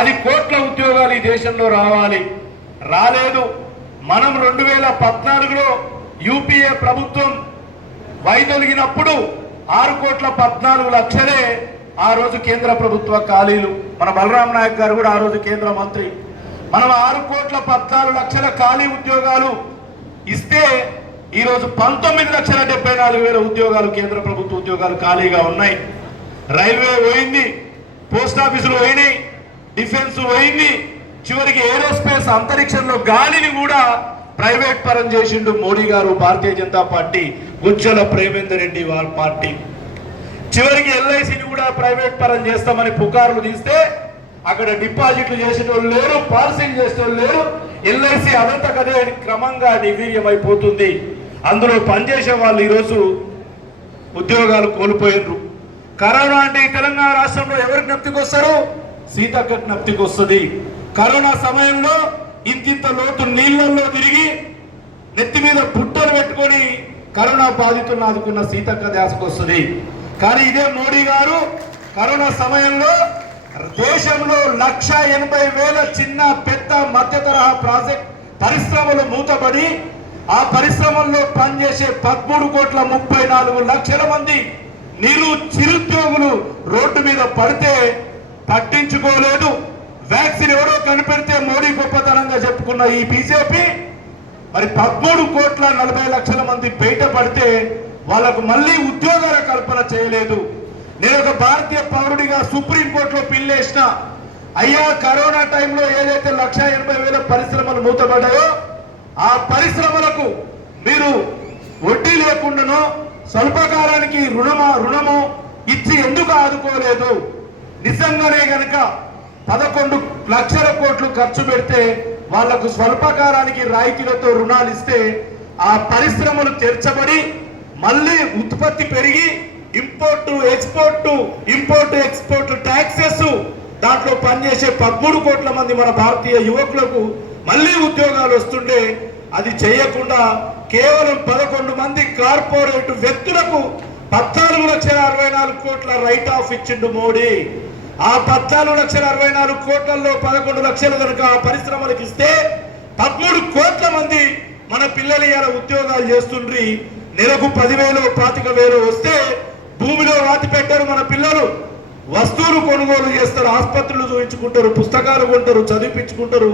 పది కోట్ల ఉద్యోగాలు ఈ దేశంలో రావాలి. రాలేదు. మనం రెండు వేల పద్నాలుగులో యూపీఏ ప్రభుత్వం వైదొలిగినప్పుడు ఆరు కోట్ల పద్నాలుగు లక్షలే ఆ రోజు కేంద్ర ప్రభుత్వ ఖాళీలు. మన బలరాం నాయక్ గారు కూడా ఆ రోజు కేంద్ర మంత్రి. మనం ఆరు కోట్ల పద్నాలుగు లక్షల ఖాళీ ఉద్యోగాలు ఇస్తే ఈరోజు పంతొమ్మిది లక్షల డెబ్బై నాలుగు వేల ఉద్యోగాలు కేంద్ర ప్రభుత్వ ఉద్యోగాలు ఖాళీగా ఉన్నాయి. రైల్వే పోయింది పోస్ట్ ఆఫీసులు పోయినాయి. డిఫెన్స్ పోయింది. చివరికి ఏరోస్పేస్ అంతరిక్షంలో గాలిని కూడా ప్రైవేట్ పరం చేసిండు మోడీ గారు భారతీయ జనతా పార్టీ గుజ్జల ప్రేమేందర్ రెడ్డి వారి పార్టీ. చివరికి ఎల్ఐసిని కూడా ప్రైవేట్ పరం చేస్తామని పుకార్లు తీస్తే అక్కడ డిపాజిట్లు చేసిన వాళ్ళు లేరు పాలసీలు చేసిన వాళ్ళు లేరు. ఎల్ఐసి అదంతా కదే క్రమంగా నిర్వీర్యం అందులో పనిచేసే వాళ్ళు ఈరోజు ఉద్యోగాలు కోల్పోయినరు. కరోనా అంటే ఈ తెలంగాణ రాష్ట్రంలో ఎవరు జ్ఞప్తికి వస్తారు సీతక్క జ్ఞప్తికి వస్తుంది కరోనా సమయంలో ఇంతింత లోతు నీళ్ళలో తిరిగి నెత్తి మీద పుట్టలు పెట్టుకొని కరోనా బాధితులను ఆదుకున్న సీతక్క ధ్యాసకు వస్తుంది కానీ ఇదే మోడీ గారు కరోనా సమయంలో దేశంలో లక్ష ఎనభై వేల చిన్న పెద్ద మధ్య తరహా ప్రాజెక్ట్ పరిశ్రమలు మూతపడి ఆ పరిశ్రమల్లో పనిచేసే పదమూడు కోట్ల ముప్పై నాలుగు లక్షల మంది నిరు చిరుద్యోగులు రోడ్డు మీద పడితే పట్టించుకోలేదు. వ్యాక్సిన్ ఎవరో కనిపెడితే మోడీ గొప్పతనంగా చెప్పుకున్న ఈ బీజేపీ మరి పదమూడు కోట్ల నలభై లక్షల మంది బయట పడితే వాళ్ళకు మళ్ళీ ఉద్యోగాల కల్పన చేయలేదు. నేను ఒక భారతీయ పౌరుడిగా సుప్రీంకోర్టులో పిల్లేసిన అయ్యా కరోనా టైంలో ఏదైతే లక్ష ఎనభై వేల పరిశ్రమలు మూతపడ్డాయో ఆ పరిశ్రమలకు మీరు వడ్డీ లేకుండానో స్వల్పకాలానికి రుణమా రుణము ఇచ్చి ఎందుకు ఆదుకోలేదు? నిజంగానే గనక పదకొండు లక్షల కోట్లు ఖర్చు పెడితే వాళ్ళకు స్వల్పకాలానికి రాయితీలతో రుణాలు ఇస్తే ఆ పరిశ్రమలు తెరచబడి మళ్ళీ ఉత్పత్తి పెరిగి import export import export taxes దాంట్లో పనిచేసే పదమూడు కోట్ల మంది మన భారతీయ యువకులకు మళ్ళీ ఉద్యోగాలు వస్తుండే అది చేయకుండా కేవలం పదకొండు మంది కార్పొరేట్ వ్యక్తులకు పద్నాలుగు లక్షల అరవై నాలుగు కోట్ల రైట్ ఆఫ్ ఇచ్చిండు మోడీ. ఆ పద్నాలుగు లక్షల అరవై నాలుగు కోట్లలో పదకొండు లక్షలు కనుక ఆ పరిశ్రమలకు ఇస్తే పదమూడు కోట్ల మంది మన పిల్లలు ఇలా ఉద్యోగాలు చేస్తుండ్రి. నెలకు పదివేలు పాతిక వేలు వస్తే భూమిలో రాతి పెట్టారు మన పిల్లలు. వస్తువులు కొనుగోలు చేస్తారు ఆసుపత్రులు చూపించుకుంటారు పుస్తకాలు కొంటారు చదివించుకుంటారు